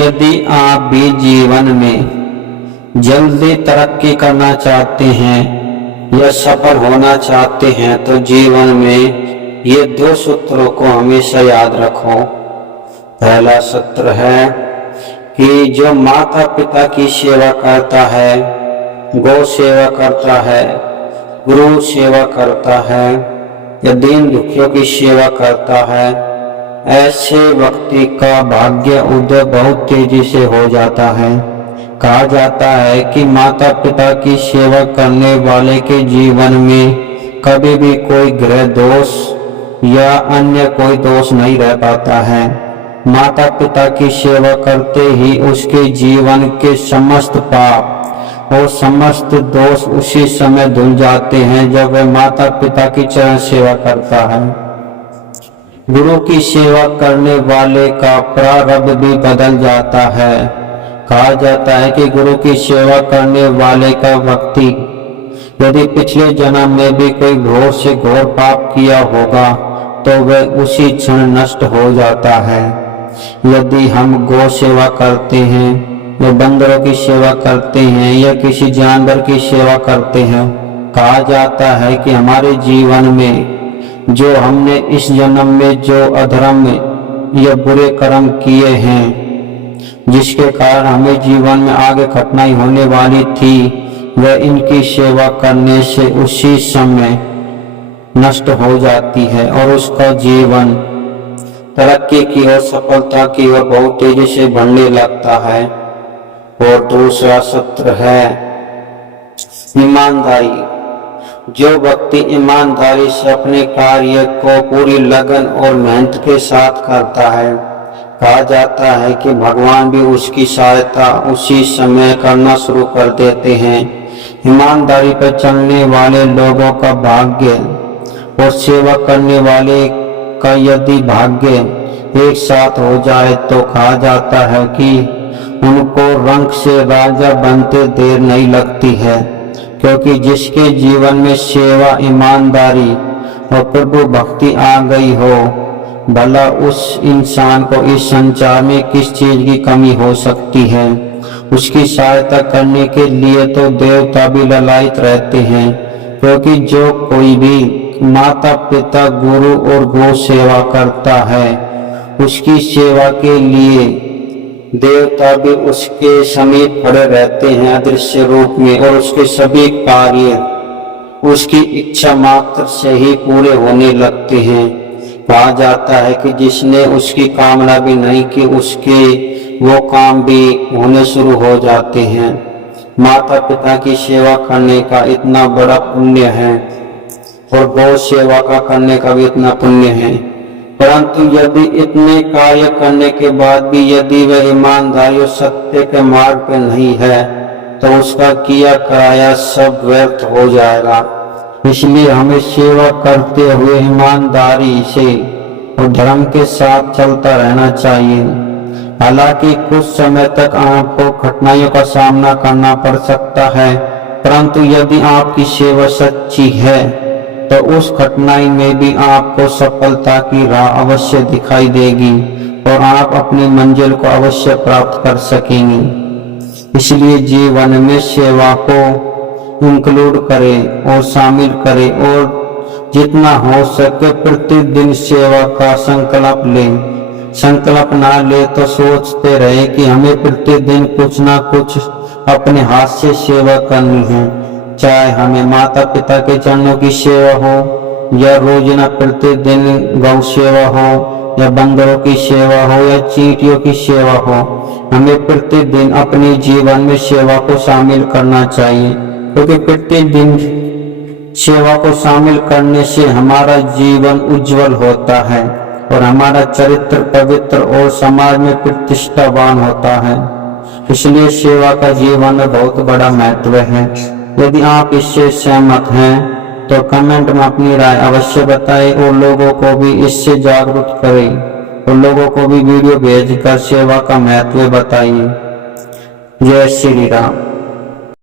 यदि आप भी जीवन में जल्दी तरक्की करना चाहते हैं या सफल होना चाहते हैं तो जीवन में ये 2 सूत्रों को हमेशा याद रखो। पहला सूत्र है कि जो माता पिता की सेवा करता है, गौ सेवा करता है, गुरु सेवा करता है या दीन दुखियों की सेवा करता है, ऐसे व्यक्ति का भाग्य उदय बहुत तेजी से हो जाता है। कहा जाता है कि माता पिता की सेवा करने वाले के जीवन में कभी भी कोई ग्रह दोष या अन्य कोई दोष नहीं रह पाता है। माता पिता की सेवा करते ही उसके जीवन के समस्त पाप और समस्त दोष उसी समय धुल जाते हैं जब वह माता पिता की चरण सेवा करता है। गुरु की सेवा करने वाले का प्रारब्ध भी बदल जाता है। कहा जाता है कि गुरु की सेवा करने वाले का व्यक्ति यदि पिछले जन्म में भी कोई घोर से घोर पाप किया होगा तो वह उसी क्षण नष्ट हो जाता है। यदि हम गौ सेवा करते हैं या बंदरों की सेवा करते हैं या किसी जानवर की सेवा करते हैं, कहा जाता है कि हमारे जीवन में जो हमने इस जन्म में जो अधर्म या बुरे कर्म किए हैं, जिसके कारण हमें जीवन में आगे कठिनाई होने वाली थी, वह इनकी सेवा करने से उसी समय नष्ट हो जाती है और उसका जीवन तरक्की की ओर, सफलता की ओर बहुत तेजी से बढ़ने लगता है। और दूसरा सूत्र है ईमानदारी। जो व्यक्ति ईमानदारी से अपने कार्य को पूरी लगन और मेहनत के साथ करता है, कहा जाता है कि भगवान भी उसकी सहायता उसी समय करना शुरू कर देते हैं। ईमानदारी पर चलने वाले लोगों का भाग्य और सेवा करने वाले का यदि भाग्य एक साथ हो जाए तो कहा जाता है कि उनको रंक से राजा बनते देर नहीं लगती है, क्योंकि जिसके जीवन में सेवा, ईमानदारी और प्रभु भक्ति आ गई हो, भला उस इंसान को इस संसार में किस चीज की कमी हो सकती है। उसकी सहायता करने के लिए तो देवता भी ललायित रहते हैं, क्योंकि जो कोई भी माता पिता, गुरु और गौ सेवा करता है, उसकी सेवा के लिए देवता भी उसके समीप खड़े रहते हैं अदृश्य रूप में, और उसके सभी कार्य उसकी इच्छा मात्र से ही पूरे होने लगते हैं। कहा जाता है कि जिसने उसकी कामना भी नहीं की, उसके वो काम भी होने शुरू हो जाते हैं। माता पिता की सेवा करने का इतना बड़ा पुण्य है और गौ सेवा का करने का भी इतना पुण्य है, परंतु यदि इतने कार्य करने के बाद भी यदि वह ईमानदारी और सत्य के मार्ग पे नहीं है तो उसका किया कराया सब व्यर्थ हो जाएगा। इसलिए हमें सेवा करते हुए ईमानदारी से और धर्म के साथ चलता रहना चाहिए। हालांकि कुछ समय तक आपको कठिनाइयों का सामना करना पड़ सकता है, परंतु यदि आपकी सेवा सच्ची है तो उस कठिनाई में भी आपको सफलता की राह अवश्य दिखाई देगी और आप अपनी मंजिल को अवश्य प्राप्त कर सकेंगे। इसलिए जीवन में सेवा को इंक्लूड करें और शामिल करें और जितना हो सके प्रतिदिन सेवा का संकल्प लें। संकल्प ना ले तो सोचते रहे कि हमें प्रतिदिन कुछ ना कुछ अपने हाथ से सेवा करनी है, चाहे हमें माता पिता के चरणों की सेवा हो या रोजाना प्रतिदिन गौ सेवा हो या बंदरों की सेवा हो या चींटियों की सेवा हो। हमें प्रतिदिन अपने जीवन में सेवा को शामिल करना चाहिए, क्योंकि प्रतिदिन सेवा को शामिल करने से हमारा जीवन उज्जवल होता है और हमारा चरित्र पवित्र और समाज में प्रतिष्ठावान होता है। इसलिए सेवा का जीवन में बहुत बड़ा महत्व है। यदि आप इससे सहमत हैं तो कमेंट में अपनी राय अवश्य बताएं और लोगों को भी इससे जागरूक करें और लोगों को भी वीडियो भेजकर सेवा का महत्व बताइए। जय श्री राम।